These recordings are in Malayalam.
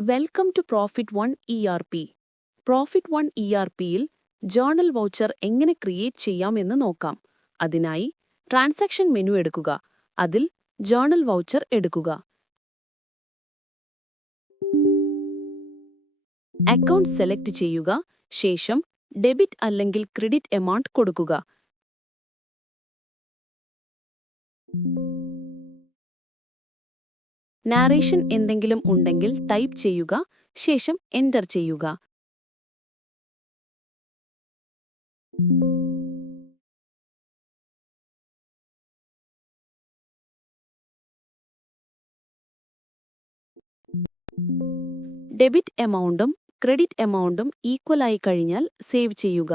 Welcome to Profit One ERP. Profit One ERPയിൽ ജേർണൽ വൗച്ചർ എങ്ങനെ ക്രിയേറ്റ് ചെയ്യാമെന്ന് നോക്കാം. അതിനായി ട്രാൻസാക്ഷൻ മെനു എടുക്കുക. അതിൽ ജേർണൽ വൗച്ചർ എടുക്കുക. അക്കൗണ്ട് സെലക്ട് ചെയ്യുക. ശേഷം ഡെബിറ്റ് അല്ലെങ്കിൽ ക്രെഡിറ്റ് എമൗണ്ട് കൊടുക്കുക. നാരേഷൻ എന്തെങ്കിലും ഉണ്ടെങ്കിൽ ടൈപ്പ് ചെയ്യുക. ശേഷം എൻ്റർ ചെയ്യുക. ഡെബിറ്റ് എമൗണ്ടും ക്രെഡിറ്റ് എമൗണ്ടും ഈക്വലായി കഴിഞ്ഞാൽ സേവ് ചെയ്യുക.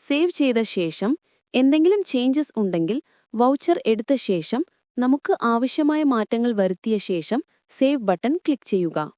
സേവ് ചെയ്ത ശേഷം എന്തെങ്കിലും ചേഞ്ചസ് ഉണ്ടെങ്കിൽ വൗച്ചർ എടുത്ത ശേഷം നമുക്ക് ആവശ്യമായ മാറ്റങ്ങൾ വരുത്തിയ ശേഷം സേവ് ബട്ടൺ ക്ലിക്ക് ചെയ്യുക.